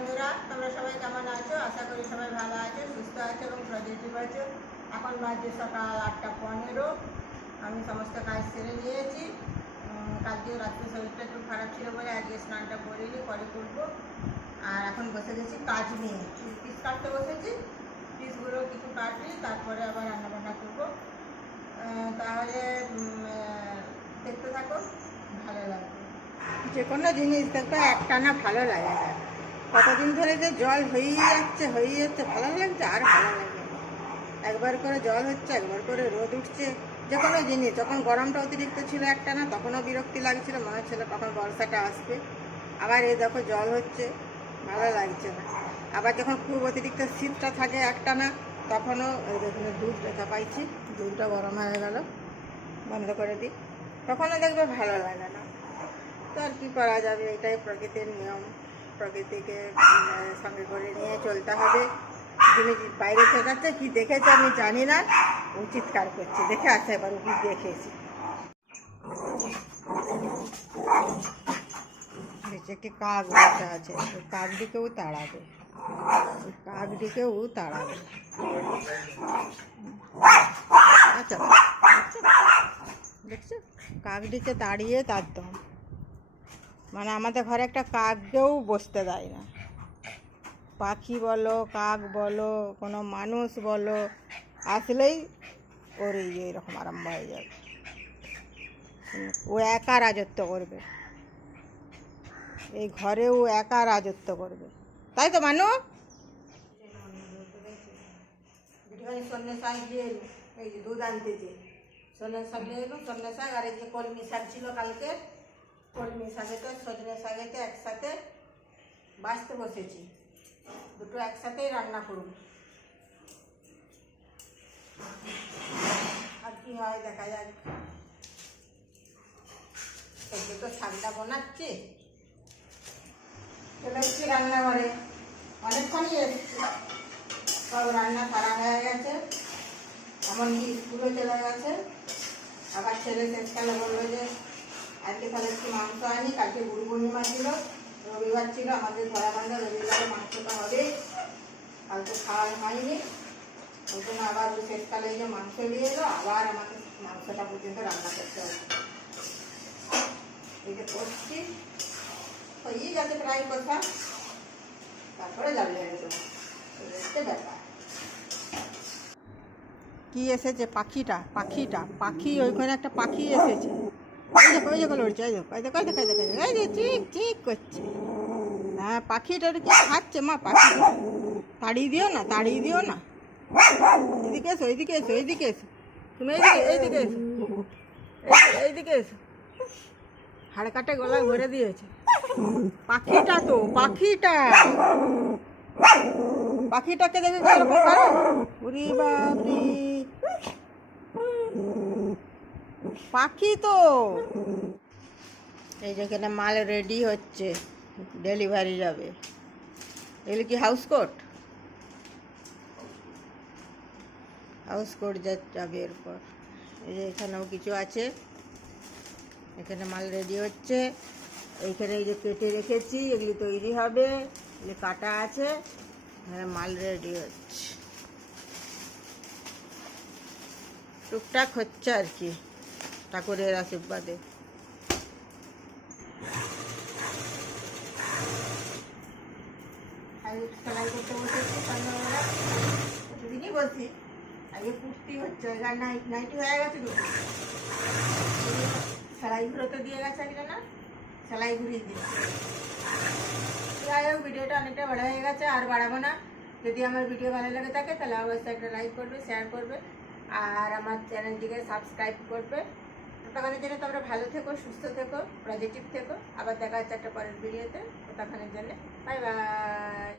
বন্ধুরা, তোমরা সবাই কেমন আছো? আশা করি সবাই ভালো আছো, সুস্থ আছো এবং পজিটিভ আছো। এখন বাজে সকাল 8:15। আমি সমস্ত কাজ সেরে নিয়েছি। কালকে রাত্রে শরীরটা একটু খারাপ ছিল বলে আজকে স্নানটা করিনি, পরে করবো। আর এখন বসে গেছি কাজ নিয়ে, পিস কাটতে বসেছি। পিসগুলো কিছু কাটি, তারপরে আবার রান্নাবান্না করবো। তাহলে দেখতে থাকো, ভালো লাগবে। যে কোনো জিনিস দেখবে একটানা ভালো লাগে না। কতদিন ধরে যে জল হয়েই যাচ্ছে ভালো লাগছে, আর ভালো লাগে না। একবার করে জল হচ্ছে, একবার করে রোদ উঠছে। যে কোনো জিনিস, যখন গরমটা অতিরিক্ত ছিল একটানা, তখনও বিরক্তি লাগছিল, মনে হচ্ছিল কখন বর্ষাটা আসবে। আবার এই দেখো জল হচ্ছে, ভালো লাগছে না। আবার যখন খুব অতিরিক্ত শীতটা থাকে একটানা, তখনও এই দেখুন দুধ রেখা পাইছি, দুধটা গরম হয়ে গেল, বন্ধ করে দিই। তখনও দেখবে ভালো লাগে না। তো আর কী করা যাবে, এটাই প্রকৃতির নিয়ম। প্রকৃতিকে সঙ্গে করে নিয়ে চলতে হবে। যিনি বাইরে চেঁচাচ্ছে, কি দেখেছে আমি জানি না, ও চিৎকার করছে, দেখে আসে এবার কি দেখেছি। একটি কাক বসে আছে, ওই কাকটিকেও তাড়াবে, ওই কাকটিকেও তাড়াবে। আচ্ছা, দেখছো কাকটিকে তাড়িয়ে তার দম। মানে আমাদের ঘরে একটা কাককেও বসতে দেয় না। পাখি বলো, কাক বলো, কোনো মানুষ বলো, আসলেই ওর এইরকম আরম্ভ হয়ে যাবে। ও একা রাজত্ব করবে, এই ঘরে ও একা রাজত্ব করবে, তাই তো মানু? সন্ধ্যে শাক দিয়ে এই যে দুধ আনতেছে, সন্ধ্যে শাক নিয়ে এলো, সন্ধ্যে শাক আর এই যে কলমি শাক ছিল কালকে, কলমি শাকেতে সজনে শাকেতে একসাথে বাছতে বসেছি। দুটো একসাথেই রান্না করব, আর কি হয় দেখা যাক। এই তো শাকটা বানাচ্ছি, চলে এসছি রান্নাঘরে, অনেকক্ষণই এসছি, সব রান্না সারা হয়ে গেছে। এমনকি স্কুলে চলে গেছে। আবার ছেলে শেষকালে বললো যে আজকে তাহলে একটু মাংস আনি, কালকে গুরু পূর্ণিমা ছিল, রবিবার ছিল, আমাদের ধরা বান্ধা রবিবারে মাংসটা হবে, কালকে খাওয়া হয়নি। ওই জন্য আবার ওই শেষকালে যে মাংস নিয়ে এলো, আবার আমাকে মাংসটা পর্যন্ত রান্না করতে হবে। এটা করছি, হয়েই গেছে প্রায় কথা, তারপরে যাবে দেখতে ব্যাপার। কি এসেছে? পাখি ওইখানে একটা পাখি এসেছে, ওই দেখো লড়ছে, এই যে চিক করছে। হ্যাঁ, পাখিটা কি খাচ্ছে মা? পাখি তাড়িয়ে দিও না। এইদিকে এসো তুমি, এইদিকে এসো। হাড় কাটে গলায় ভরে দিয়েছে পাখিটাকে দেখে উরি বাবরি, পাখি তো। এই যেখানে মাল রেডি হচ্ছে, ডেলিভারি যাবে। এগুলো কি হাউস কোট যাবে এরপর। এই যে এখানেও কিছু আছে, এখানে মাল রেডি হচ্ছে। এইখানে এই যে কেটে রেখেছি, এগুলি তৈরি হবে, এগুলি কাটা আছে, মাল রেডি হচ্ছে, টুকটাক হচ্ছে আর কি, ঠাকুরের আশীর্বাদে। সেলাই করতে বসেছি সন্ধ্যাবেলা, প্রতিদিনই বলছি, আগে কুর্তি হচ্ছে, নাইটি হয়ে গেছে দুটো, সেলাই ঘুরোতে দিয়ে গেছে একটা না, সেলাই ঘুরিয়ে দিয়েছে। যাই হোক, ভিডিওটা অনেকটা বড় হয়ে গেছে, আর বাড়াবো না। যদি আমার ভিডিও ভালো লাগে থাকে তাহলে অবশ্যই একটা লাইক করবে, শেয়ার করবে, আর আমার চ্যানেলটিকে সাবস্ক্রাইব করবে। ততক্ষণের জন্য তোমরা ভালো থেকো, সুস্থ থেকো, পজিটিভ থেকো। আবার দেখা হচ্ছে একটা পরের ভিডিওতে। ততক্ষণের জন্য বাই বাই।